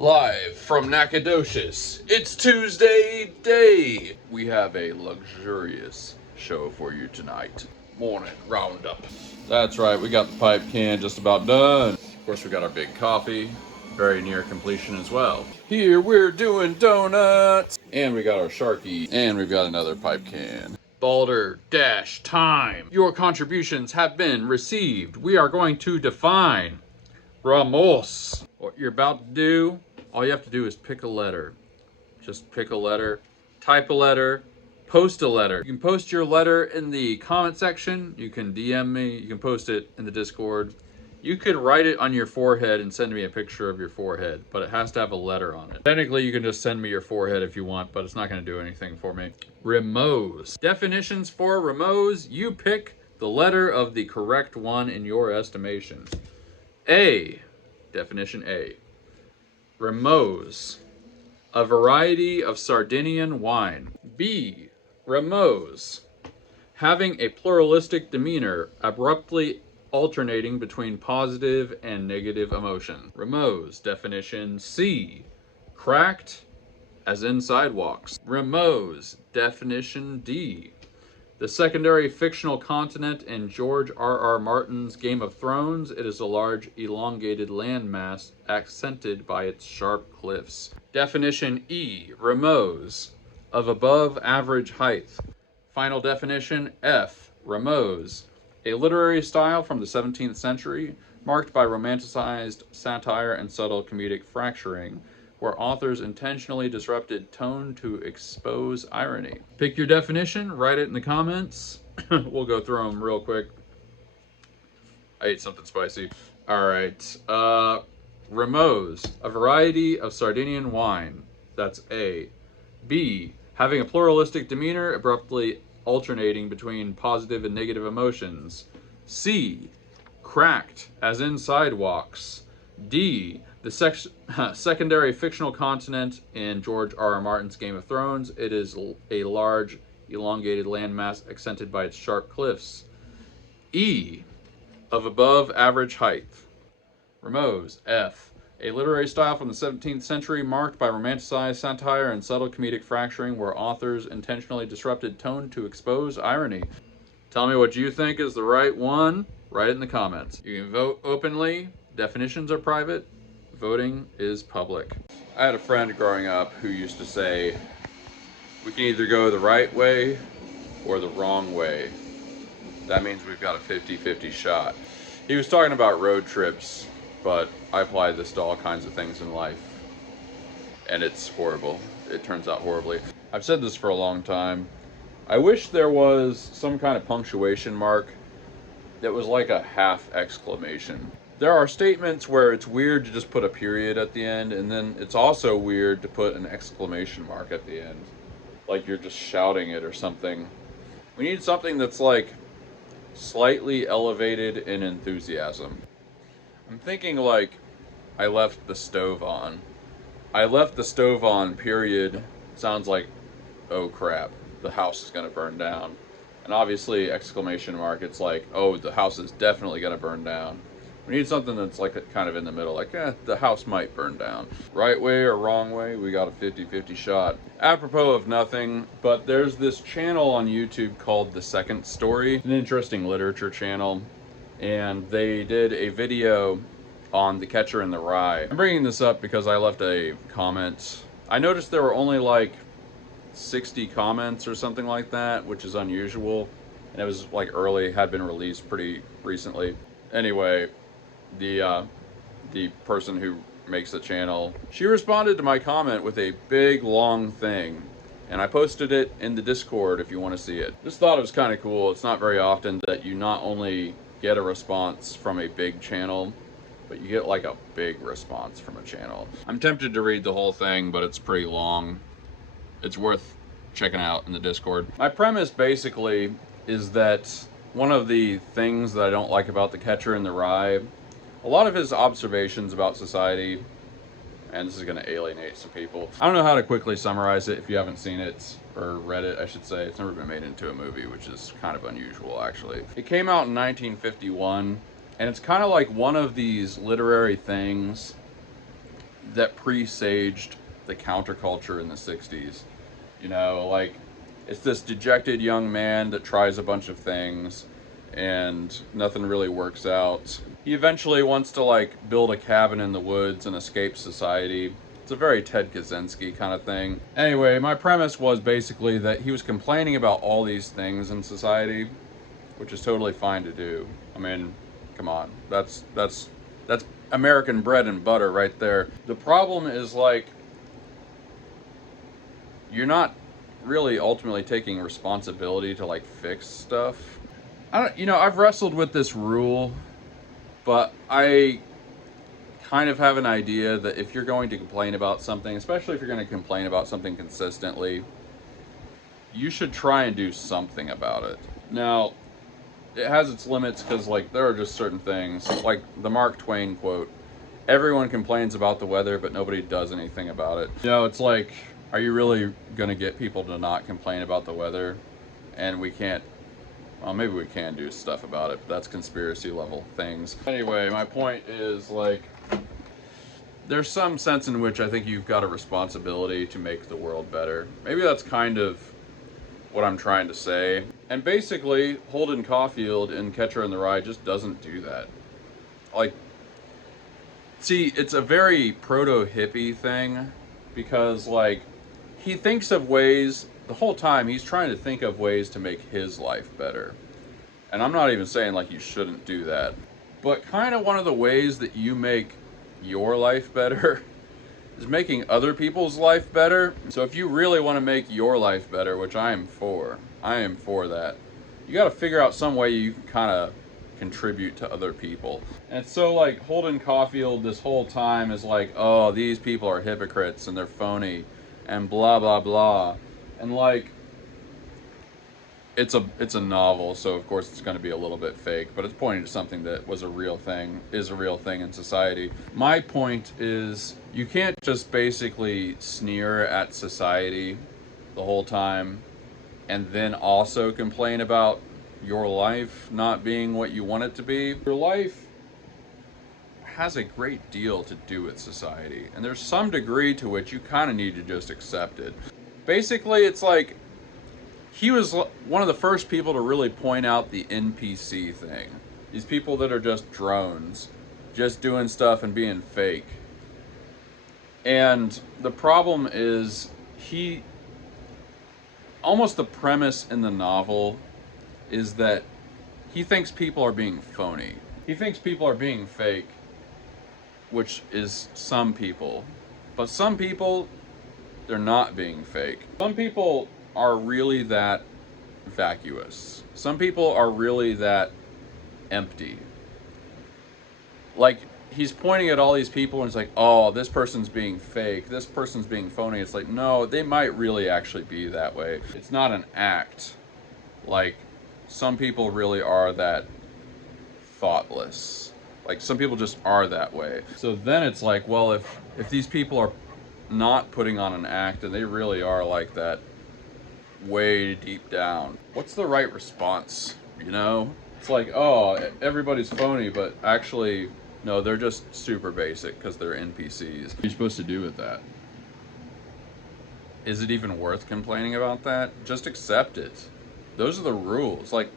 Live from Nacogdoches, it's Tuesday day. We have a luxurious show for you tonight. Morning roundup. That's right, we got the pipe can just about done. Of course, we got our big coffee, very near completion as well. Here we're doing donuts. And we got our Sharky, and we've got another pipe can. Balder dash time. Your contributions have been received. We are going to define Ramos. What you're about to do, all you have to do is pick a letter. Just pick a letter, type a letter, post a letter. You can post your letter in the comment section. You can DM me. You can post it in the Discord. You could write it on your forehead and send me a picture of your forehead, but it has to have a letter on it. Technically, you can just send me your forehead if you want, but it's not going to do anything for me. Ramos. Definitions for Ramos. You pick the letter of the correct one in your estimation. A. Definition A. Ramos, a variety of Sardinian wine. B. Ramos, having a pluralistic demeanor, abruptly alternating between positive and negative emotion. Ramos. Definition C. Cracked, as in sidewalks. Ramos. Definition D. The secondary fictional continent in George R.R. Martin's Game of Thrones. It is a large, elongated landmass accented by its sharp cliffs. Definition E. Ramos, of above average height. Final definition F. Ramos, a literary style from the 17th century, marked by romanticized satire and subtle comedic fracturing, where authors intentionally disrupted tone to expose irony. Pick your definition, write it in the comments. We'll go through them real quick. I ate something spicy. All right. Ramos, a variety of Sardinian wine. That's A. B. Having a pluralistic demeanor, abruptly alternating between positive and negative emotions. C. Cracked, as in sidewalks. D. The secondary fictional continent in George R.R. Martin's Game of Thrones. It is a large, elongated landmass accented by its sharp cliffs. E. Of above average height. Ramos. F. A literary style from the 17th century marked by romanticized satire and subtle comedic fracturing, where authors intentionally disrupted tone to expose irony. Tell me what you think is the right one. Write it in the comments. You can vote openly. Definitions are private. Voting is public. I had a friend growing up who used to say, we can either go the right way or the wrong way. That means we've got a 50-50 shot. He was talking about road trips, but I apply this to all kinds of things in life. And it's horrible. It turns out horribly. I've said this for a long time. I wish there was some kind of punctuation mark that was like a half exclamation. There are statements where it's weird to just put a period at the end, and then it's also weird to put an exclamation mark at the end. Like you're just shouting it or something. We need something that's like slightly elevated in enthusiasm. I'm thinking like, I left the stove on. I left the stove on, period. Sounds like, oh crap, the house is gonna burn down. And obviously, exclamation mark, it's like, oh, the house is definitely gonna burn down. We need something that's like kind of in the middle, like, the house might burn down. Right way or wrong way, we got a 50-50 shot. Apropos of nothing, but there's this channel on YouTube called The Second Story, an interesting literature channel, and they did a video on The Catcher in the Rye. I'm bringing this up because I left a comment. I noticed there were only like 60 comments or something like that, which is unusual, and it was like early, had been released pretty recently. Anyway, the person who makes the channel, she responded to my comment with a big long thing, and I posted it in the Discord if you want to see it. Just thought it was kind of cool. It's not very often that you not only get a response from a big channel, but you get like a big response from a channel. I'm tempted to read the whole thing, but it's pretty long. It's worth checking out in the Discord. My premise basically is that one of the things that I don't like about The Catcher in the Rye, a lot of his observations about society, and this is going to alienate some people. I don't know how to quickly summarize it if you haven't seen it, or read it, I should say. It's never been made into a movie, which is kind of unusual, actually. It came out in 1951, and it's kind of like one of these literary things that presaged the counterculture in the 60s. You know, like, it's this dejected young man that tries a bunch of things and nothing really works out. He eventually wants to, like, build a cabin in the woods and escape society. It's a very Ted Kaczynski kind of thing. Anyway, my premise was basically that he was complaining about all these things in society, which is totally fine to do. I mean, come on. That's American bread and butter right there. The problem is, like, you're not really ultimately taking responsibility to, like, fix stuff. I've wrestled with this rule, but I kind of have an idea that if you're going to complain about something, especially if you're going to complain about something consistently, you should try and do something about it. Now, it has its limits because, like, there are just certain things, like the Mark Twain quote, everyone complains about the weather, but nobody does anything about it. It's like, are you really going to get people to not complain about the weather? And we can't, well, maybe we can do stuff about it, but that's conspiracy level things. Anyway, my point is, like, there's some sense in which I think you've got a responsibility to make the world better. Maybe that's kind of what I'm trying to say. And basically, Holden Caulfield in Catcher in the Rye just doesn't do that. Like, see, it's a very proto-hippie thing, because, like, he thinks of ways, the whole time he's trying to think of ways to make his life better. And I'm not even saying, like, you shouldn't do that. But kind of one of the ways that you make your life better is making other people's life better. So if you really want to make your life better, which I am for that, you got to figure out some way you can kind of contribute to other people. And so, like, Holden Caulfield this whole time is like, oh, these people are hypocrites and they're phony and blah blah blah. And, like, it's a novel, so of course it's going to be a little bit fake, but it's pointing to something that was a real thing, is a real thing in society. My point is, you can't just basically sneer at society the whole time and then also complain about your life not being what you want it to be. Your life has a great deal to do with society, and there's some degree to which you kind of need to just accept it. Basically, it's like, he was one of the first people to really point out the NPC thing. These people that are just drones, just doing stuff and being fake. And the problem is, almost the premise in the novel is that he thinks people are being phony. He thinks people are being fake, which is some people. But some people, they're not being fake. Some people are really that vacuous. Some people are really that empty. Like, he's pointing at all these people and it's like, oh, this person's being fake, this person's being phony. It's like, no, they might really actually be that way. It's not an act. Like, some people really are that thoughtless. Like, some people just are that way. So then it's like, well, if these people are not putting on an act and they really are like that way deep down, what's the right response? It's like, oh, everybody's phony, but actually, no, they're just super basic because they're NPCs. What are you supposed to do with that? Is it even worth complaining about that? Just accept it. Those are the rules. Like,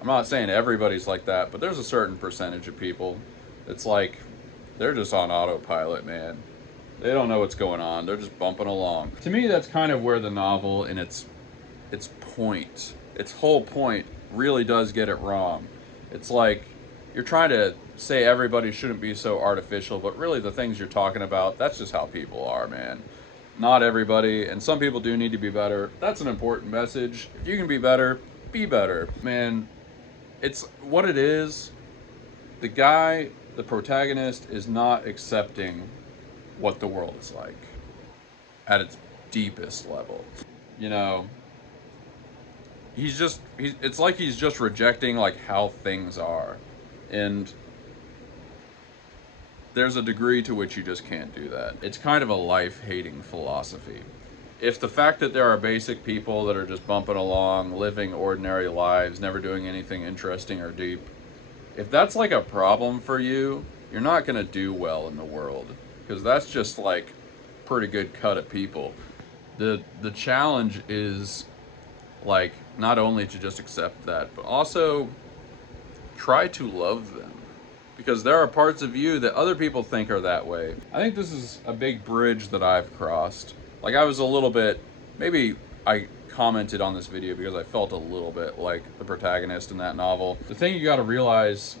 I'm not saying everybody's like that, but there's a certain percentage of people that's like, they're just on autopilot, man. They don't know what's going on. They're just bumping along. To me, that's kind of where the novel, in its whole point, really does get it wrong. It's like, you're trying to say everybody shouldn't be so artificial, but really the things you're talking about, that's just how people are, man. Not everybody, and some people do need to be better. That's an important message. If you can be better, man. It's what it is. The protagonist is not accepting what the world is like at its deepest level. It's like he's just rejecting, like, how things are. And there's a degree to which you just can't do that. It's kind of a life-hating philosophy. If the fact that there are basic people that are just bumping along, living ordinary lives, never doing anything interesting or deep, if that's like a problem for you, you're not going to do well in the world. because that's just like pretty good cut of people. The challenge is like not only to just accept that, but also try to love them, because there are parts of you that other people think are that way. I think this is a big bridge that I've crossed. Like I was a little bit, maybe I commented on this video because I felt a little bit like the protagonist in that novel. The thing you got to realize,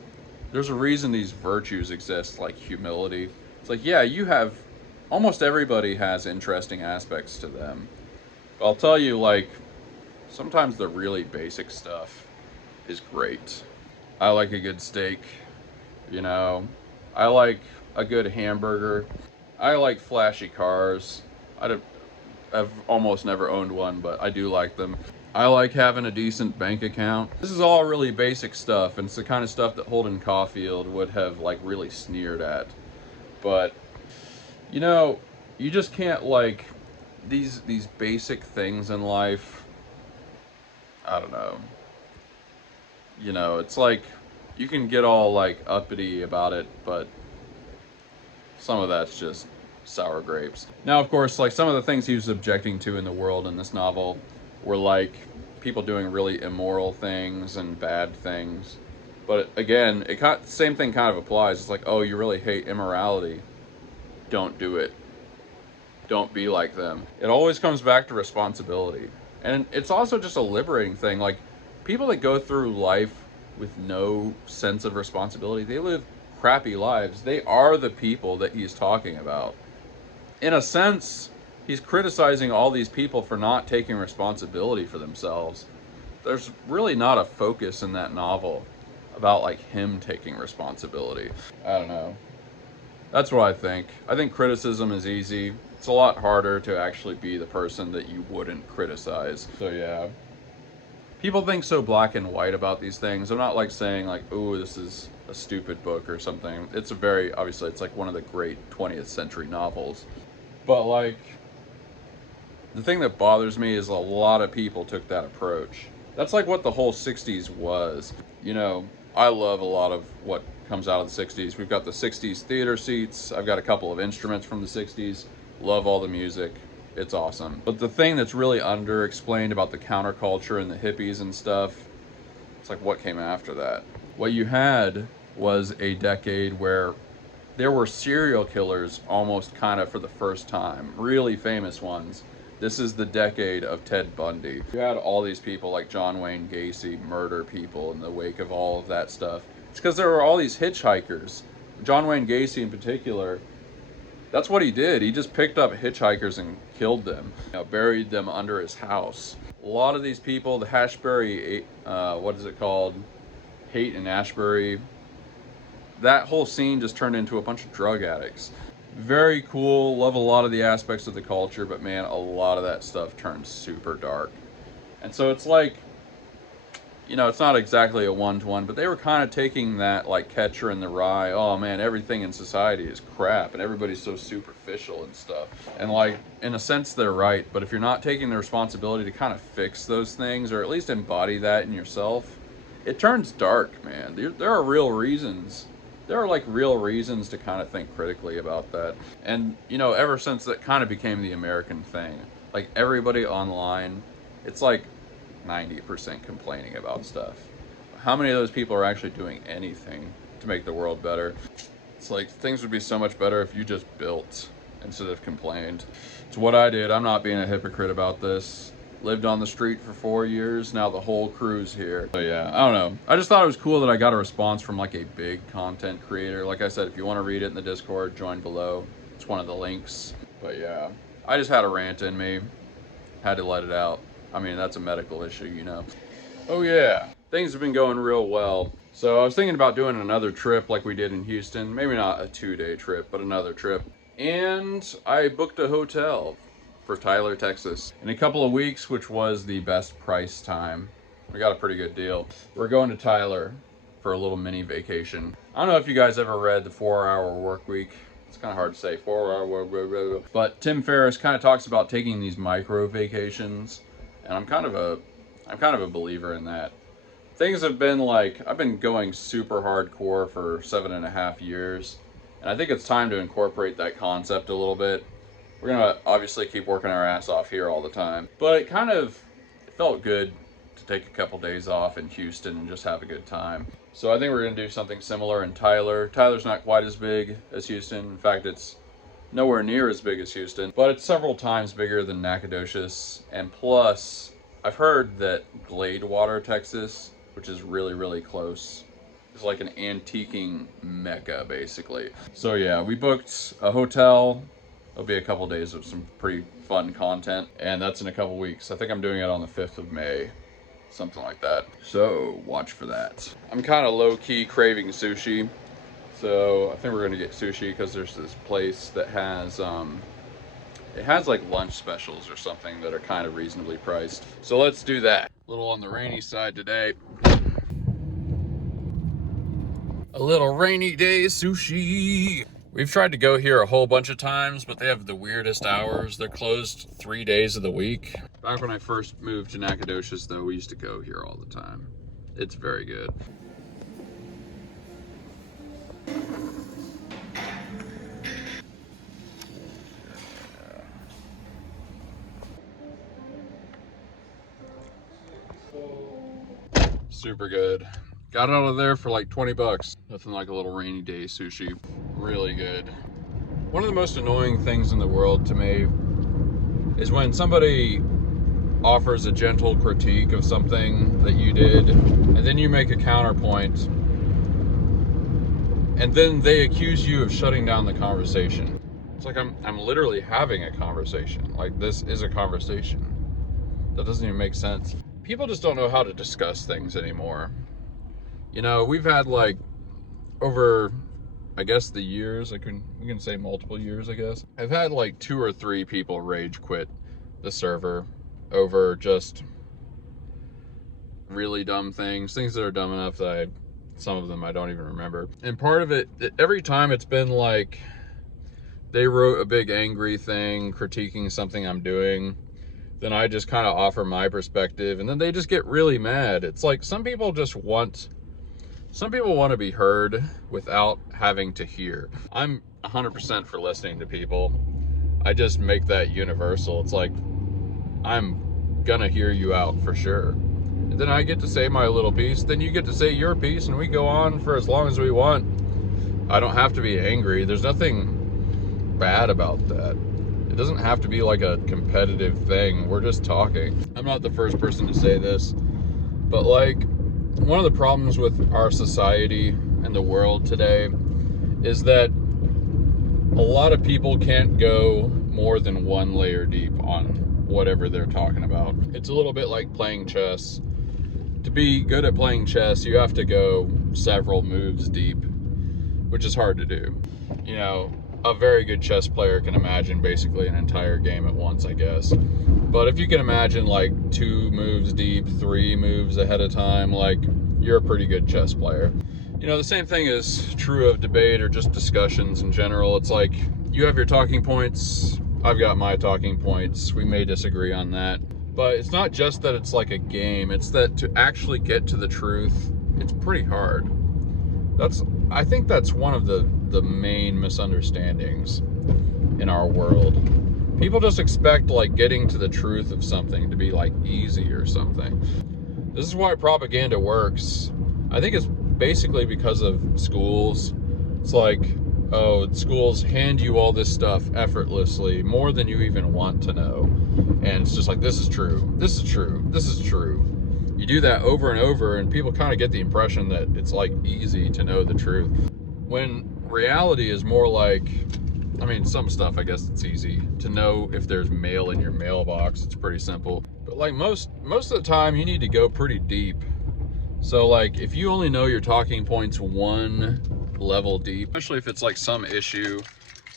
there's a reason these virtues exist, like humility. It's like, yeah, you have, almost everybody has interesting aspects to them. But I'll tell you, like, sometimes the really basic stuff is great. I like a good steak, you know. I like a good hamburger. I like flashy cars. I've almost never owned one, but I do like them. I like having a decent bank account. This is all really basic stuff, and it's the kind of stuff that Holden Caulfield would have like really sneered at. But you know, you just can't, like, these basic things in life, I don't know. You know, it's like you can get all like uppity about it, but some of that's just sour grapes. Now, of course, like some of the things he was objecting to in the world in this novel were like people doing really immoral things and bad things. But again, same thing kind of applies. It's like, oh, you really hate immorality. Don't do it. Don't be like them. It always comes back to responsibility. And it's also just a liberating thing. Like, people that go through life with no sense of responsibility, they live crappy lives. They are the people that he's talking about. In a sense, he's criticizing all these people for not taking responsibility for themselves. There's really not a focus in that novel about like him taking responsibility. I don't know. That's what I think. I think criticism is easy. It's a lot harder to actually be the person that you wouldn't criticize. So yeah. People think so black and white about these things. I'm not like saying like, oh, this is a stupid book or something. It's a very, obviously it's like one of the great 20th century novels. But like, the thing that bothers me is a lot of people took that approach. That's like what the whole 60s was. You know, I love a lot of what comes out of the 60s. We've got the 60s theater seats. I've got a couple of instruments from the 60s. Love all the music. It's awesome. But the thing that's really underexplained about the counterculture and the hippies and stuff, it's like what came after that. What you had was a decade where there were serial killers almost kind of for the first time. Really famous ones. This is the decade of Ted Bundy. You had all these people like John Wayne Gacy murder people in the wake of all of that stuff. It's because there were all these hitchhikers. John Wayne Gacy in particular, that's what he did. He just picked up hitchhikers and killed them, you know, buried them under his house. A lot of these people, the Hashbury, what is it called? Hate in Ashbury. That whole scene just turned into a bunch of drug addicts. Very cool, love a lot of the aspects of the culture, but man, a lot of that stuff turned super dark. And so it's like, you know, it's not exactly a one-to-one, but they were kind of taking that like Catcher in the Rye, oh man, everything in society is crap and everybody's so superficial and stuff. And like, in a sense they're right, but if you're not taking the responsibility to kind of fix those things, or at least embody that in yourself, it turns dark, man. There are real reasons. There are like real reasons to kind of think critically about that. And you know, ever since that kind of became the American thing, like everybody online, it's like 90% complaining about stuff. How many of those people are actually doing anything to make the world better? It's like things would be so much better if you just built instead of complained. It's what I did. I'm not being a hypocrite about this. Lived on the street for 4 years. Now the whole crew's here. So yeah, I don't know. I just thought it was cool that I got a response from like a big content creator. Like I said, if you want to read it in the Discord, join below. It's one of the links. But yeah, I just had a rant in me. Had to let it out. I mean, that's a medical issue, you know. Oh yeah, things have been going real well. So I was thinking about doing another trip like we did in Houston. Maybe not a 2-day trip, but another trip. And I booked a hotel for Tyler, Texas in a couple of weeks, which was the best price time. We got a pretty good deal. We're going to Tyler for a little mini vacation. I don't know if you guys ever read the 4-Hour Work Week. It's kind of hard to say, 4-hour work, but Tim Ferriss kind of talks about taking these micro vacations, and I'm kind of a believer in that. Things have been like, I've been going super hardcore for 7.5 years, And I think it's time to incorporate that concept a little bit. We're gonna obviously keep working our ass off here all the time, but it kind of felt good to take a couple days off in Houston and just have a good time. So I think we're gonna do something similar in Tyler. Tyler's not quite as big as Houston. In fact, it's nowhere near as big as Houston, but it's several times bigger than Nacogdoches. And plus, I've heard that Gladewater, Texas, which is really, really close, is like an antiquing mecca, basically. So yeah, we booked a hotel. It'll be a couple days of some pretty fun content, and that's in a couple weeks. I think I'm doing it on the 5th of May, something like that. So watch for that. I'm kind of low-key craving sushi, so I think we're gonna get sushi because there's this place that has it has like lunch specials or something that are kind of reasonably priced. So let's do that. A little on the rainy side today. A little rainy day sushi. We've tried to go here a whole bunch of times, but they have the weirdest hours. They're closed 3 days of the week. Back when I first moved to Nacogdoches, though, we used to go here all the time. It's very good. Super good. Got out of there for like 20 bucks. Nothing like a little rainy day sushi. Really good. One of the most annoying things in the world to me is when somebody offers a gentle critique of something that you did, and then you make a counterpoint, and then they accuse you of shutting down the conversation. It's like I'm literally having a conversation. Like, this is a conversation. That doesn't even make sense. People just don't know how to discuss things anymore. You know, we've had like over, I guess, the years, we can say multiple years, I guess. I've had like 2 or 3 people rage quit the server over just really dumb things that are dumb enough that some of them I don't even remember. And part of it, every time it's been like, they wrote a big angry thing critiquing something I'm doing, then I just kind of offer my perspective, and then they just get really mad. It's like some people want to be heard without having to hear. I'm 100% for listening to people. I just make that universal. It's like, I'm gonna hear you out for sure. And then I get to say my little piece, then you get to say your piece, and we go on for as long as we want. I don't have to be angry. There's nothing bad about that. It doesn't have to be like a competitive thing. We're just talking. I'm not the first person to say this, but like, one of the problems with our society and the world today is that a lot of people can't go more than 1 layer deep on whatever they're talking about. It's a little bit like playing chess. To be good at playing chess, you have to go several moves deep, which is hard to do. You know, a very good chess player can imagine basically an entire game at once, I guess. But if you can imagine like 2 moves deep, 3 moves ahead of time, like, you're a pretty good chess player. You know, the same thing is true of debate or just discussions in general. It's like, you have your talking points, I've got my talking points. We may disagree on that. But it's not just that it's like a game, it's that to actually get to the truth, it's pretty hard. I think that's one of the main misunderstandings in our world. People just expect like getting to the truth of something to be like easy or something. This is why propaganda works. I think it's basically because of schools. It's like, oh, schools hand you all this stuff effortlessly, more than you even want to know. And it's just like, this is true, this is true, this is true. You do that over and over, and people kind of get the impression that it's like easy to know the truth. When reality is more like, I mean, some stuff, I guess it's easy to know. If there's mail in your mailbox, it's pretty simple. But like most of the time, you need to go pretty deep. So like, if you only know your talking points 1 level deep, especially if it's like some issue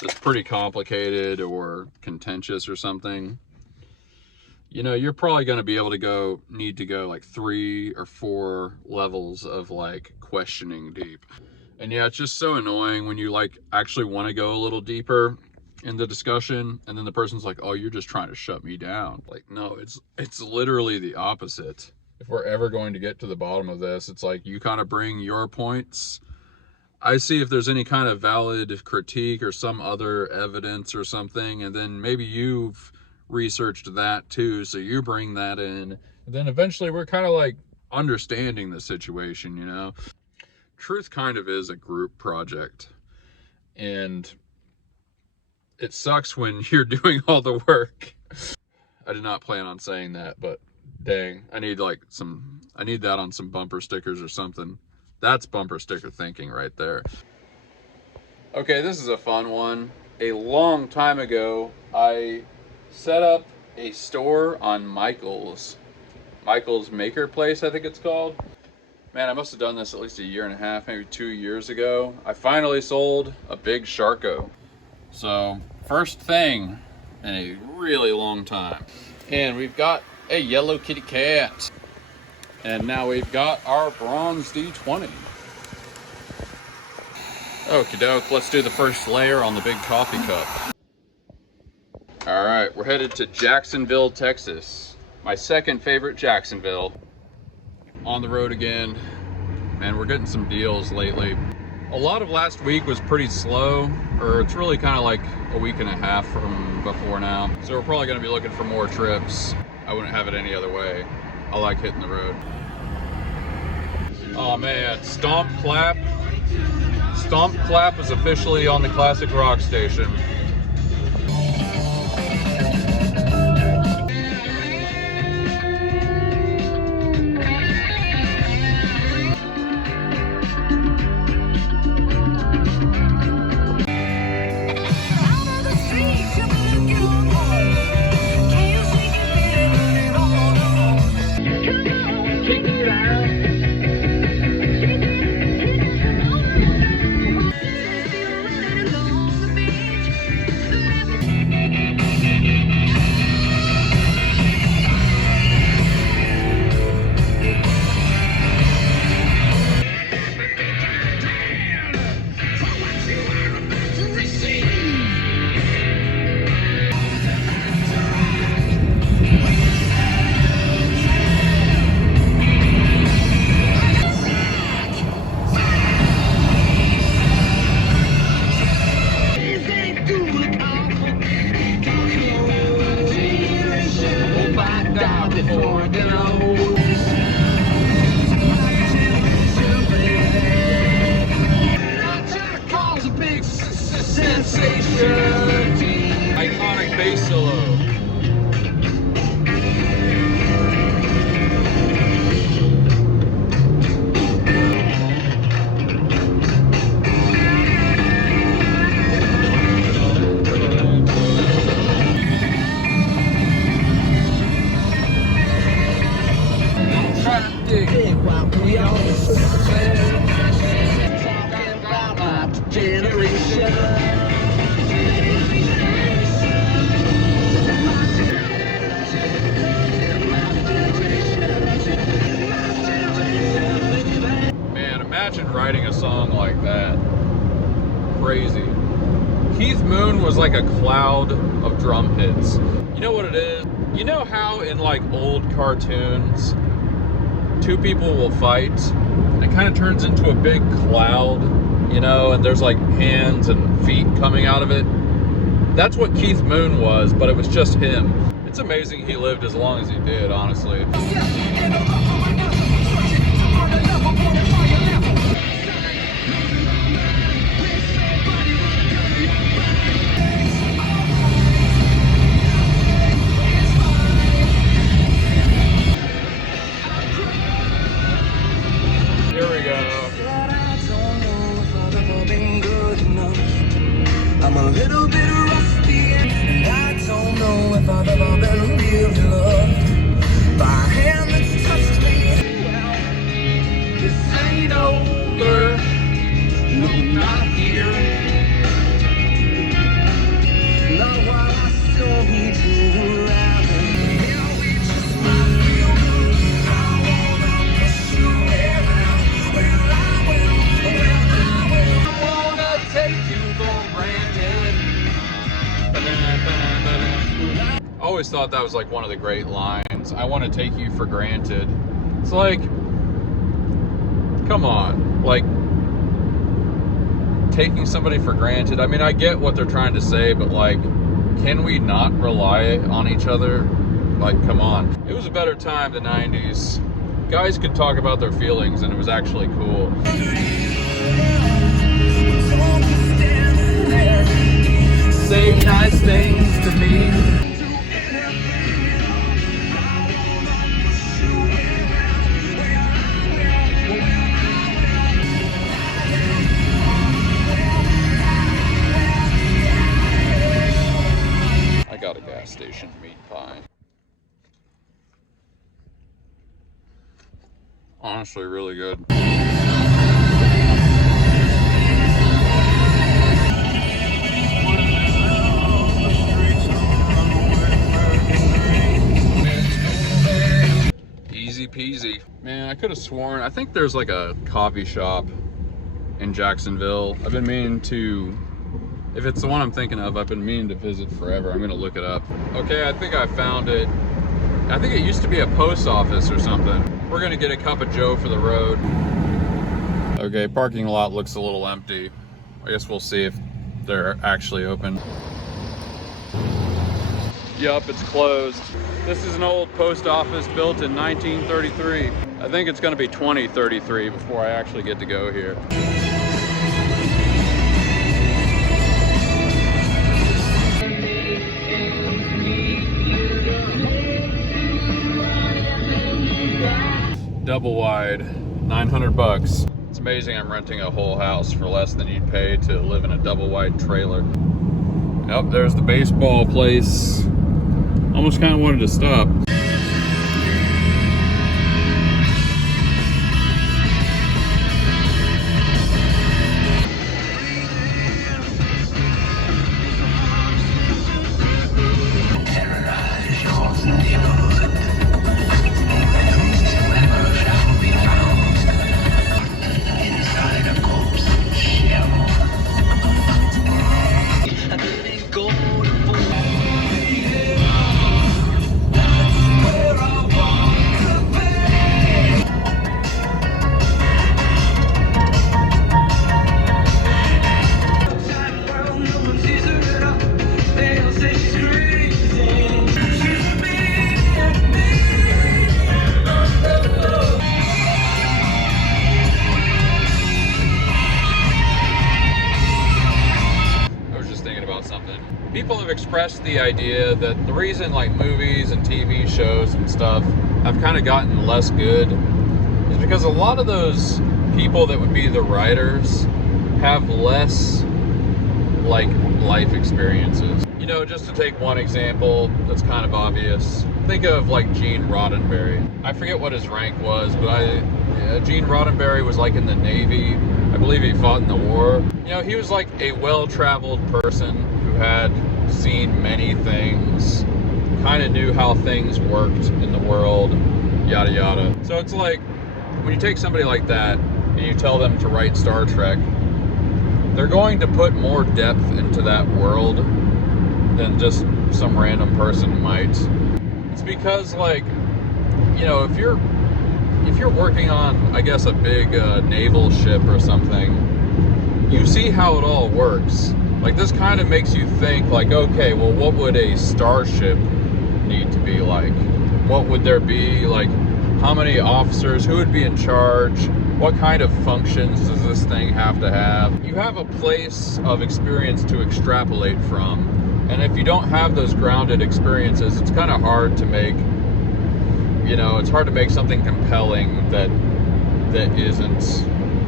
that's pretty complicated or contentious or something, you know, you're probably going to be able to need to go like 3 or 4 levels of like questioning deep. And yeah, it's just so annoying when you like actually want to go a little deeper in the discussion, and then the person's like, oh, you're just trying to shut me down. Like, no, it's literally the opposite. If we're ever going to get to the bottom of this, it's like, you kind of bring your points, I see if there's any kind of valid critique or some other evidence or something, and then maybe you've researched that too, so you bring that in. And then eventually we're kind of like understanding the situation, you know? Truth kind of is a group project, and it sucks when you're doing all the work. I did not plan on saying that, but dang, I need that on some bumper stickers or something. That's bumper sticker thinking right there. Okay, this is a fun one. A long time ago, I set up a store on Michael's Maker Place, I think it's called. Man, I must have done this at least a year and a half, maybe 2 years ago. I finally sold a big Sharko. So, first thing in a really long time. And we've got a yellow kitty cat. And now we've got our bronze D20. Okie doke, let's do the first layer on the big coffee cup. Alright, we're headed to Jacksonville, Texas. My second favorite Jacksonville. On the road again. Man, we're getting some deals lately. A lot of last week was pretty slow, or it's really kind of like a week and a half from before now. So we're probably going to be looking for more trips. I wouldn't have it any other way. I like hitting the road. Oh man, Stomp Clap. Stomp Clap is officially on the Classic Rock Station. Iconic bass solo. Man, imagine writing a song like that. Crazy. Keith Moon was like a cloud of drum hits. You know what it is? You know how in like old cartoons, two people will fight, and it kind of turns into a big cloud, you know, and there's like hands and feet coming out of it? That's what Keith Moon was, but it was just him. It's amazing he lived as long as he did, honestly. Here we go. I'm a little bit rusty, and I don't know if I've ever been really loved by a hand that's touched me. Well, this ain't over, no, not here. Not while I still need you around. Yeah, we just might feel good. I wanna push you around. Well, I will. I wanna take you for granted. I always thought that was like one of the great lines. I want to take you for granted. It's like, come on. Like, taking somebody for granted. I mean, I get what they're trying to say, but like, can we not rely on each other? Like, come on. It was a better time, the 90s. Guys could talk about their feelings and it was actually cool. Say nice things to me. I got a gas station meat pie. Honestly, really good. Easy peasy. Man, I could have sworn, I think there's like a coffee shop in Jacksonville. I've been meaning to, if it's the one I'm thinking of, I've been meaning to visit forever. I'm gonna look it up. Okay, I think I found it. I think it used to be a post office or something. We're gonna get a cup of Joe for the road. Okay, parking lot looks a little empty. I guess we'll see if they're actually open. Yup, it's closed. This is an old post office built in 1933. I think it's gonna be 2033 before I actually get to go here. Double wide, 900 bucks. It's amazing I'm renting a whole house for less than you'd pay to live in a double wide trailer. Yep, there's the baseball place. Almost kind of wanted to stop. People have expressed the idea that the reason like movies and TV shows and stuff have kind of gotten less good is because a lot of those people that would be the writers have less like life experiences. You know, just to take one example that's kind of obvious, think of like Gene Roddenberry. I forget what his rank was, but Gene Roddenberry was like in the Navy. I believe he fought in the war. You know, he was like a well-traveled person who had seen many things, kind of knew how things worked in the world, yada yada. So it's like, when you take somebody like that and you tell them to write Star Trek, they're going to put more depth into that world than just some random person might. It's because, like, you know, if you're working on, I guess, a big naval ship or something, you see how it all works. Like, this kind of makes you think, like, okay, well, what would a starship need to be like? What would there be, like, how many officers, who would be in charge, what kind of functions does this thing have to have? You have a place of experience to extrapolate from, and if you don't have those grounded experiences, it's kind of hard to make, you know, it's hard to make something compelling that isn't,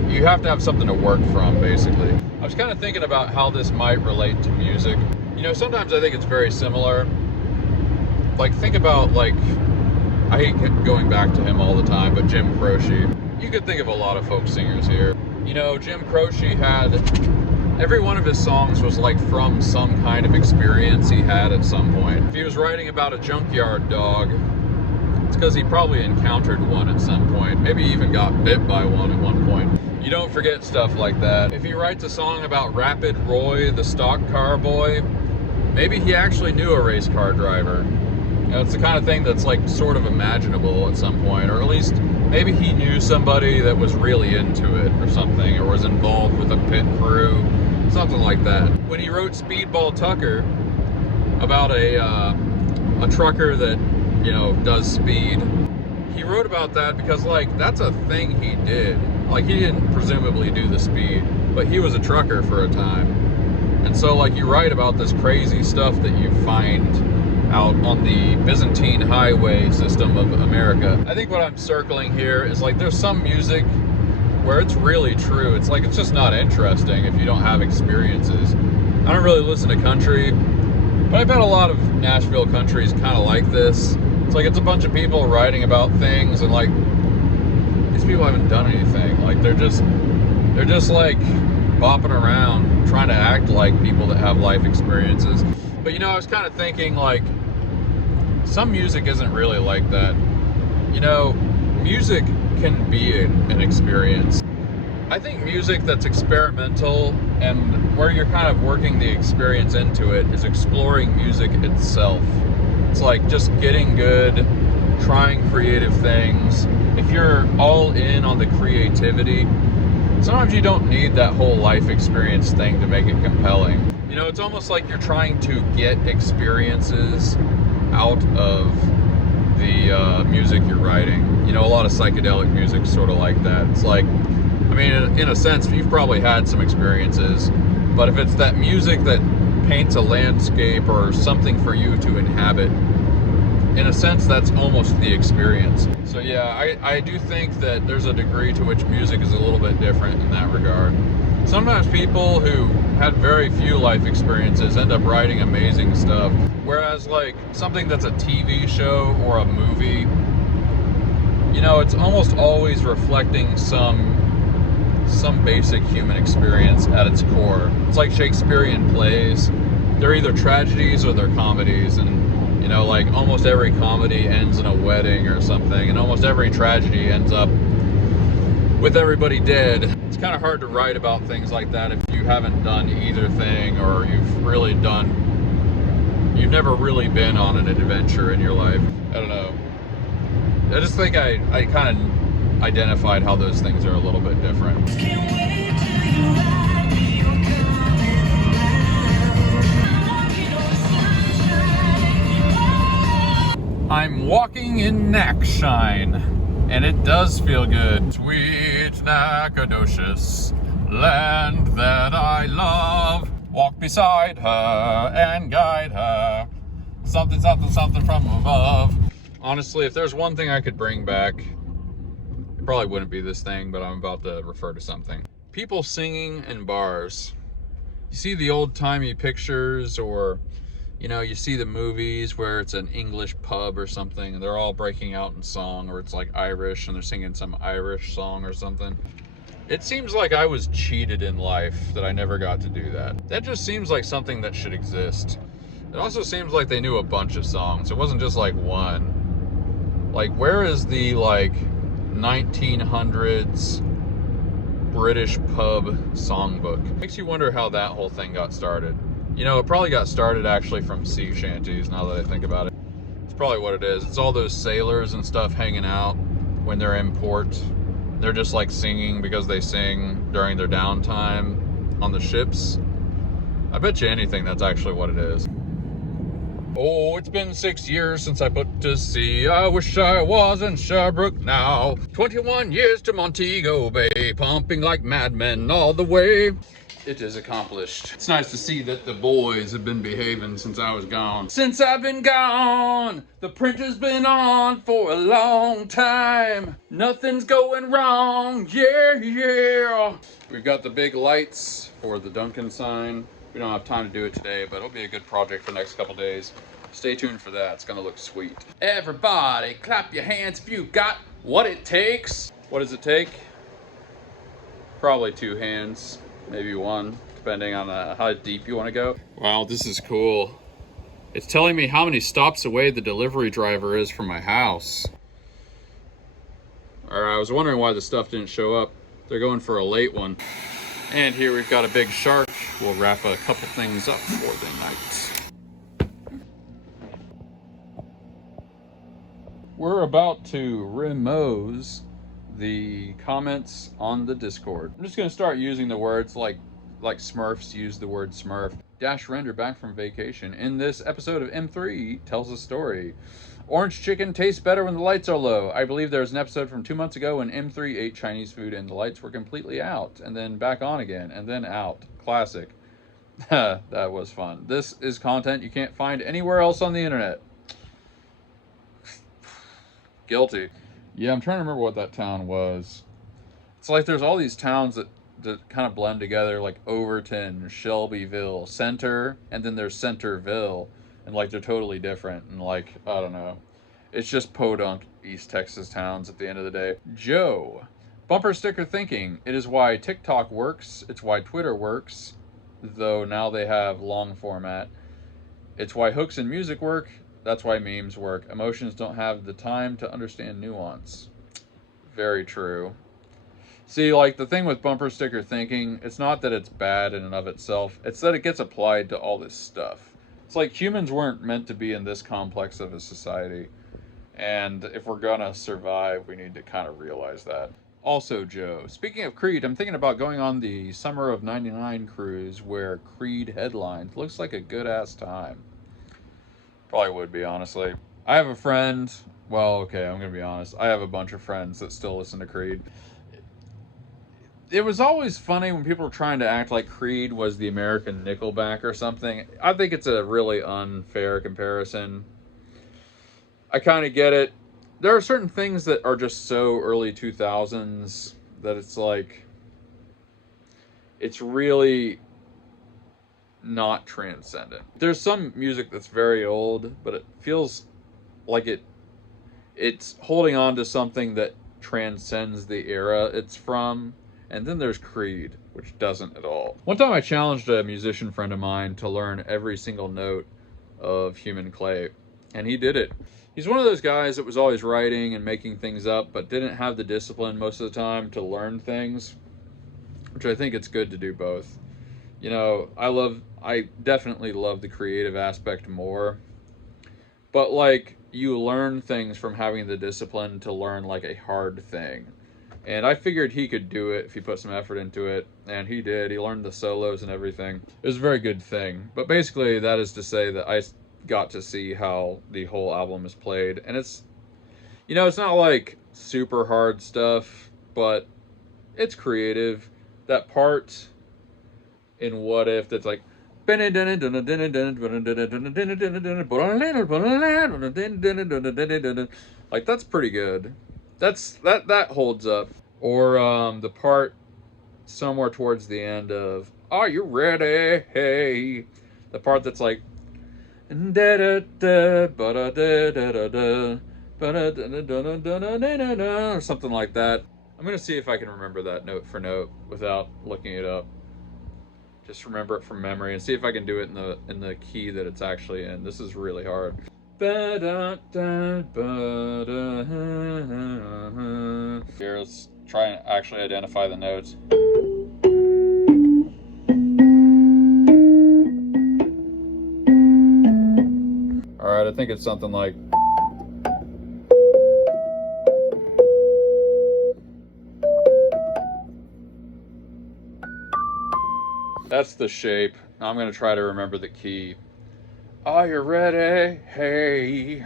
you have to have something to work from, basically. I was kind of thinking about how this might relate to music. You know, sometimes I think it's very similar. Like, think about, like, I hate going back to him all the time, but Jim Croce. You could think of a lot of folk singers here. You know, Jim Croce had, every one of his songs was like from some kind of experience he had at some point. If he was writing about a junkyard dog, it's because he probably encountered one at some point. Maybe even got bit by one at one point. You don't forget stuff like that. If he writes a song about Rapid Roy, the stock car boy, maybe he actually knew a race car driver. You know, it's the kind of thing that's like sort of imaginable at some point, or at least maybe he knew somebody that was really into it or something, or was involved with a pit crew, something like that. When he wrote Speedball Tucker about a trucker that, you know, does speed, he wrote about that because, like, that's a thing he did. Like, he didn't presumably do the speed, but he was a trucker for a time. And so, like, you write about this crazy stuff that you find out on the Byzantine highway system of America. I think what I'm circling here is, like, there's some music where it's really true. It's like, it's just not interesting if you don't have experiences. I don't really listen to country, but I bet a lot of Nashville country is kind of like this. It's like, it's a bunch of people writing about things, and, like, these people haven't done anything. Like, they're just like bopping around trying to act like people that have life experiences. But, you know, I was kind of thinking, like, some music isn't really like that. You know, music can be an experience. I think music that's experimental and where you're kind of working the experience into it is exploring music itself. It's like just getting good, trying creative things. If you're all in on the creativity, sometimes you don't need that whole life experience thing to make it compelling. You know, it's almost like you're trying to get experiences out of the music you're writing. You know, a lot of psychedelic music sort of like that. It's like, I mean, in a sense, you've probably had some experiences, but if it's that music that paints a landscape or something for you to inhabit, in a sense, that's almost the experience. So yeah, I do think that there's a degree to which music is a little bit different in that regard. Sometimes people who had very few life experiences end up writing amazing stuff, whereas, like, something that's a TV show or a movie, you know, it's almost always reflecting some basic human experience at its core. It's like Shakespearean plays. They're either tragedies or they're comedies, and, you know, like, almost every comedy ends in a wedding or something, and almost every tragedy ends up with everybody dead. It's kind of hard to write about things like that if you haven't done either thing, or you've never really been on an adventure in your life. I don't know. I just think I kind of identified how those things are a little bit different. I'm walking in Nackshine, and it does feel good. Sweet Nacogdoches, land that I love. Walk beside her and guide her. Something, something, something from above. Honestly, if there's one thing I could bring back, it probably wouldn't be this thing, but I'm about to refer to something. People singing in bars. You see the old-timey pictures, or, you know, you see the movies where it's an English pub or something, and they're all breaking out in song, or it's like Irish, and they're singing some Irish song or something. It seems like I was cheated in life that I never got to do that. That just seems like something that should exist. It also seems like they knew a bunch of songs. It wasn't just like one. Like, where is the, like, 1900s British pub songbook? Makes you wonder how that whole thing got started. You know, it probably got started actually from sea shanties, now that I think about it. It's probably what it is. It's all those sailors and stuff hanging out when they're in port. They're just, like, singing because they sing during their downtime on the ships. I bet you anything that's actually what it is. Oh, it's been 6 years since I put to sea. I wish I was in Sherbrooke now. 21 years to Montego Bay, pumping like madmen all the way. It is accomplished. It's nice to see that the boys have been behaving since I was gone. Since I've been gone, the printer's been on for a long time. Nothing's going wrong, yeah, yeah. We've got the big lights for the Duncan sign. We don't have time to do it today, but it'll be a good project for the next couple days. Stay tuned for that. It's gonna look sweet. Everybody, clap your hands if you got what it takes. What does it take? Probably 2 hands, maybe 1, depending on how deep you want to go. Wow, this is cool. It's telling me how many stops away the delivery driver is from my house. Or I was wondering why the stuff didn't show up. They're going for a late one. And here we've got a big shark. We'll wrap a couple things up for the night. We're about to remose the comments on the Discord. I'm just gonna start using the words like Smurfs use the word Smurf. Dash Render back from vacation. In this episode of M3 tells a story. Orange chicken tastes better when the lights are low. I believe there was an episode from 2 months ago when M3 ate Chinese food and the lights were completely out, and then back on again, and then out. Classic. That was fun. This is content you can't find anywhere else on the internet. Guilty. Yeah, I'm trying to remember what that town was. It's like there's all these towns that kind of blend together, like Overton, Shelbyville, Center, and then there's Centerville, and like they're totally different, and like, I don't know. It's just podunk East Texas towns at the end of the day. Joe. Bumper sticker thinking. It is why TikTok works. It's why Twitter works, though now they have long format. It's why hooks in music work. That's why memes work. Emotions don't have the time to understand nuance. Very true. See, like, the thing with bumper sticker thinking, it's not that it's bad in and of itself. It's that it gets applied to all this stuff. It's like humans weren't meant to be in this complex of a society. And if we're gonna survive, we need to kind of realize that. Also, Joe, speaking of Creed, I'm thinking about going on the Summer of '99 cruise where Creed headlines. Looks like a good-ass time. Probably would be, honestly. I have a friend, well, okay, I'm gonna be honest. I have a bunch of friends that still listen to Creed. It was always funny when people were trying to act like Creed was the American Nickelback or something. I think it's a really unfair comparison. I kind of get it. There are certain things that are just so early 2000s that it's like, it's really not transcendent. There's some music that's very old, but it feels like it's holding on to something that transcends the era it's from. And then there's Creed, which doesn't at all. One time I challenged a musician friend of mine to learn every single note of Human Clay, and he did it. He's one of those guys that was always writing and making things up, but didn't have the discipline most of the time to learn things, which I think it's good to do both. You know, I definitely love the creative aspect more, but like, you learn things from having the discipline to learn like a hard thing. And I figured he could do it if he put some effort into it, and he did. He learned the solos and everything. It was a very good thing. But basically, that is to say that I got to see how the whole album is played. And it's, you know, it's not like super hard stuff, but it's creative. That part in What If that's like, like, that's pretty good. That holds up. Or the part somewhere towards the end of "Are you ready? Hey," the part that's like da da da da da da da or something like that. I'm gonna see if I can remember that note for note without looking it up. Just remember it from memory and see if I can do it in the key that it's actually in. This is really hard. Here, let's try and actually identify the notes. Alright, I think it's something like... That's the shape. Now I'm going to try to remember the key. Are you ready, hey,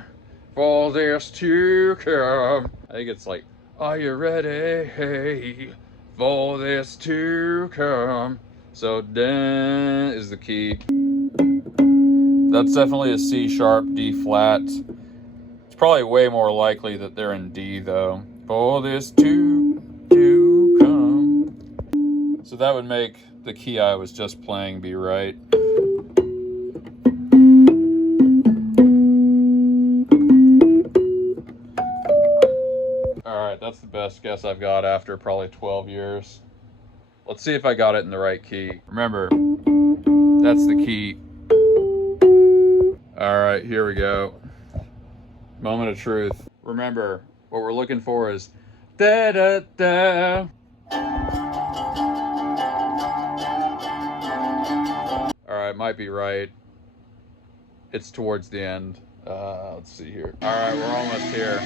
for this to come? I think it's like, are you ready, hey, for this to come? So, da is the key. That's definitely a C sharp, D flat. It's probably way more likely that they're in D though. For this to come. So that would make the key I was just playing be right. Alright, that's the best guess I've got after probably 12 years. Let's see if I got it in the right key. Remember, that's the key. Alright, here we go. Moment of truth. Remember, what we're looking for is da da da. Alright, might be right. It's towards the end. Let's see here. Alright, we're almost here.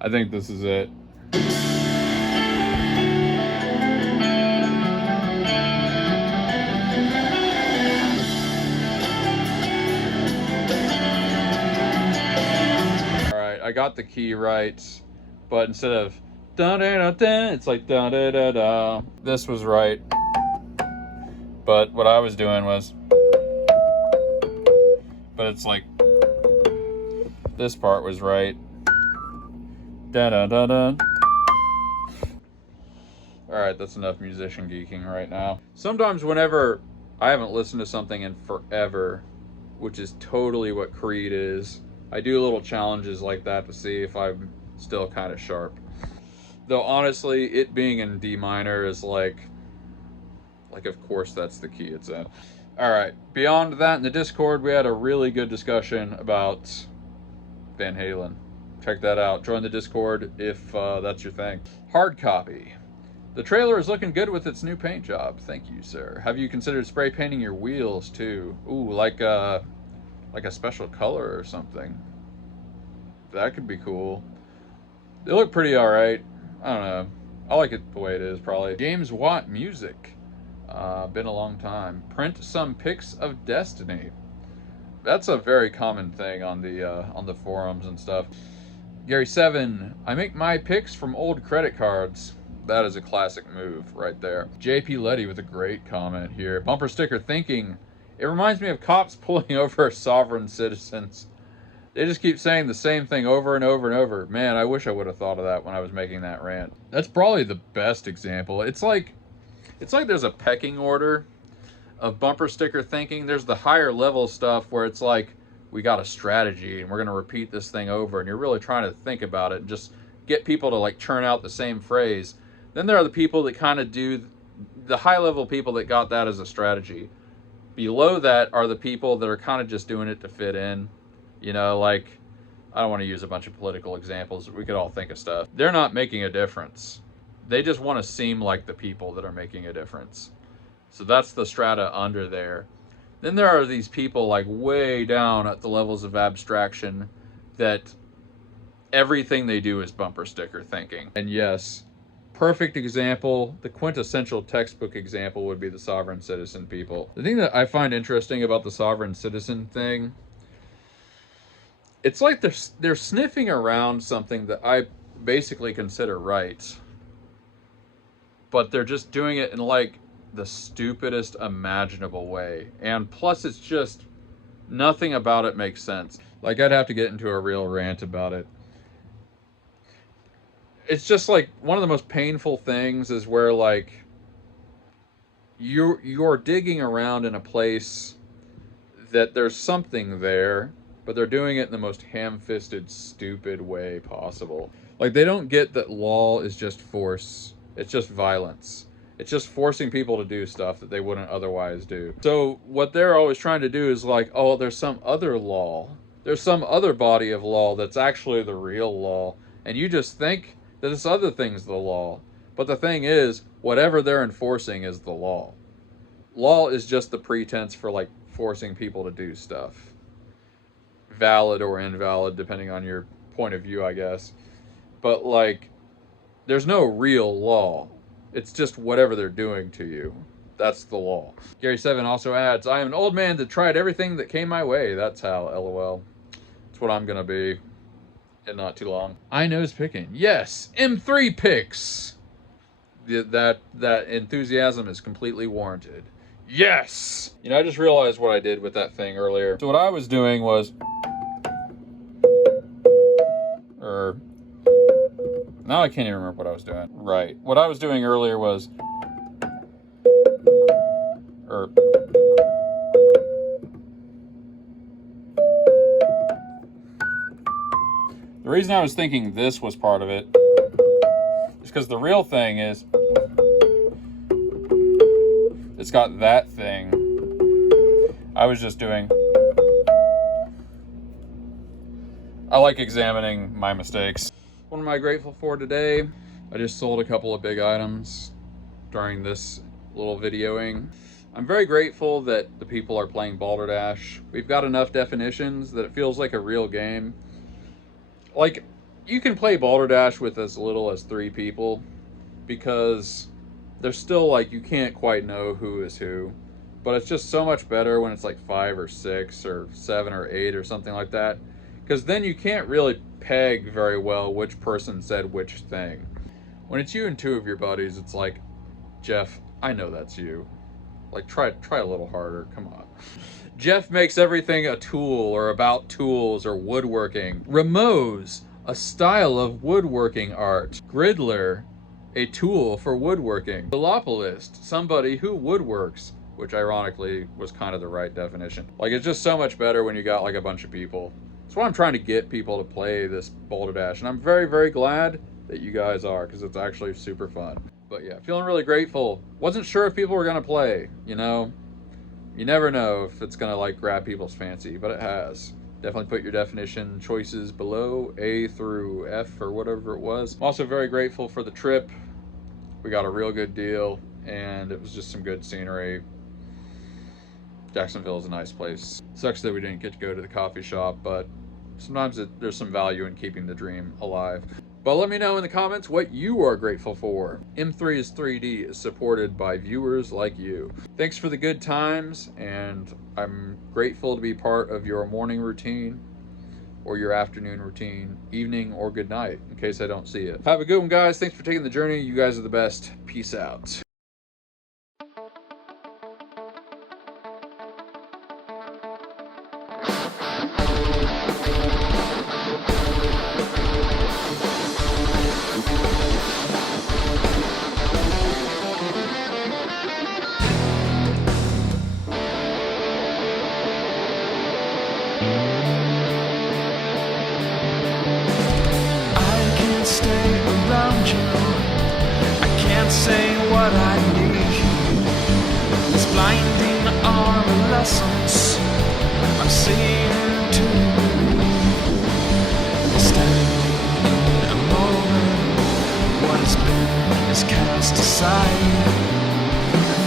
I think this is it. Alright, I got the key right, but instead of da da da da, it's like da da da da. This was right, but what I was doing was, but it's like this part was right. Da da da da. Alright, that's enough musician geeking right now. Sometimes whenever I haven't listened to something in forever, which is totally what Creed is, I do little challenges like that to see if I'm still kind of sharp. Though honestly, it being in D minor is like of course that's the key it's in. Alright, beyond that in the Discord, we had a really good discussion about Van Halen. Check that out. Join the Discord if that's your thing. Hard copy. The trailer is looking good with its new paint job. Thank you, sir. Have you considered spray painting your wheels too? Ooh, like a special color or something. That could be cool. They look pretty alright. I don't know. I like it the way it is, probably. James Watt Music. Been a long time. Print some pics of Destiny. That's a very common thing on the forums and stuff. Gary 7. I make my picks from old credit cards. That is a classic move right there. JP Letty with a great comment here. Bumper sticker thinking. It reminds me of cops pulling over sovereign citizens. They just keep saying the same thing over and over and over. Man, I wish I would have thought of that when I was making that rant. That's probably the best example. It's like there's a pecking order of bumper sticker thinking. There's the higher level stuff where it's like, we got a strategy and we're going to repeat this thing over, and you're really trying to think about it and just get people to like churn out the same phrase. Then there are the people that kind of do the high level people that got that as a strategy. Below that are the people that are kind of just doing it to fit in. You know, like, I don't want to use a bunch of political examples. We could all think of stuff. They're not making a difference. They just want to seem like the people that are making a difference. So that's the strata under there. Then there are these people like way down at the levels of abstraction that everything they do is bumper sticker thinking. And yes, perfect example, the quintessential textbook example would be the sovereign citizen people. The thing that I find interesting about the sovereign citizen thing, it's like they're sniffing around something that I basically consider right, but they're just doing it in like the stupidest imaginable way. And plus it's just nothing about it makes sense. Like, I'd have to get into a real rant about it. It's just like one of the most painful things is where like you're digging around in a place that there's something there, but they're doing it in the most ham-fisted, stupid way possible. Like, they don't get that law is just force. It's just violence. It's just forcing people to do stuff that they wouldn't otherwise do. So what they're always trying to do is like, oh, there's some other law. There's some other body of law that's actually the real law. And you just think that this other thing's the law. But the thing is, whatever they're enforcing is the law. Law is just the pretense for like forcing people to do stuff. Valid or invalid, depending on your point of view, I guess. But like, there's no real law. It's just whatever they're doing to you. That's the law. Gary 7 also adds, I am an old man that tried everything that came my way. That's how, LOL. That's what I'm gonna be in not too long. I knows picking. Yes, M3 picks. That enthusiasm is completely warranted. Yes! You know, I just realized what I did with that thing earlier. So what I was doing was, now I can't even remember what I was doing. Right. What I was doing earlier was, the reason I was thinking this was part of it is because the real thing is, it's got that thing. I was just doing, I like examining my mistakes. What am I grateful for today? I just sold a couple of big items during this little videoing. I'm very grateful that the people are playing Balderdash. We've got enough definitions that it feels like a real game. Like, you can play Balderdash with as little as 3 people, because there's still, like, you can't quite know who is who. But it's just so much better when it's like 5 or 6 or 7 or 8 or something like that. Because then you can't really peg very well which person said which thing. When it's you and 2 of your buddies, it's like, Jeff, I know that's you. Like, try a little harder, come on. Jeff makes everything a tool or about tools or woodworking. Rameau's, a style of woodworking art. Gridler, a tool for woodworking. Philopolist, somebody who woodworks, which ironically was kind of the right definition. Like, it's just so much better when you got like a bunch of people. That's why I'm trying to get people to play this Balderdash, and I'm very, very glad that you guys are, because it's actually super fun. But yeah, feeling really grateful. Wasn't sure if people were gonna play, you know? You never know if it's gonna like grab people's fancy, but it has. Definitely put your definition choices below, A through F or whatever it was. I'm also very grateful for the trip. We got a real good deal, and it was just some good scenery. Jacksonville is a nice place. Sucks that we didn't get to go to the coffee shop, but sometimes there's some value in keeping the dream alive. But let me know in the comments what you are grateful for. M3's 3D is supported by viewers like you. Thanks for the good times, and I'm grateful to be part of your morning routine, or your afternoon routine, evening, or good night, in case I don't see it. Have a good one, guys. Thanks for taking the journey. You guys are the best. Peace out. Stay around you. I can't say what I need. This blinding adolescence I'm seeing to standing in a moment. What has been is cast aside,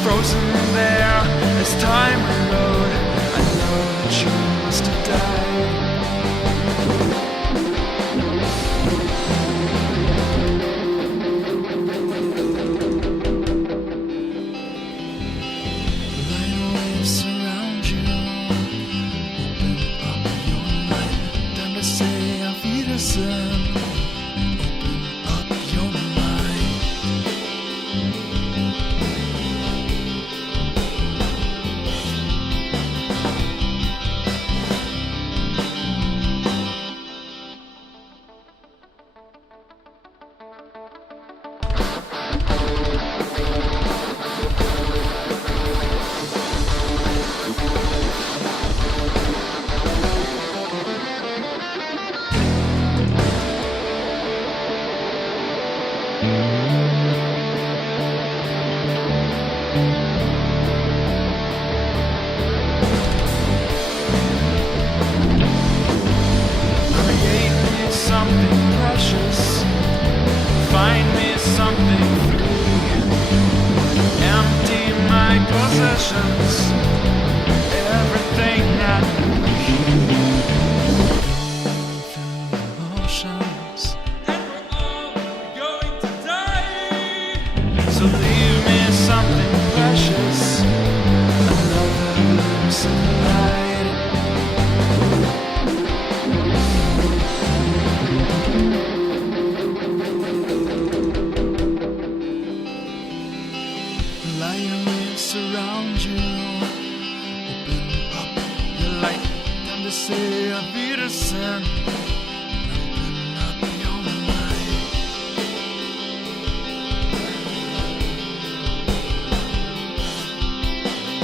frozen there as time rode. I know that you must have died. Everything that emotions, and we're all going to die. So leave me something precious, another glimpse of light. Light your lips around you. Open up your light. Time to say Auf Wiedersehen.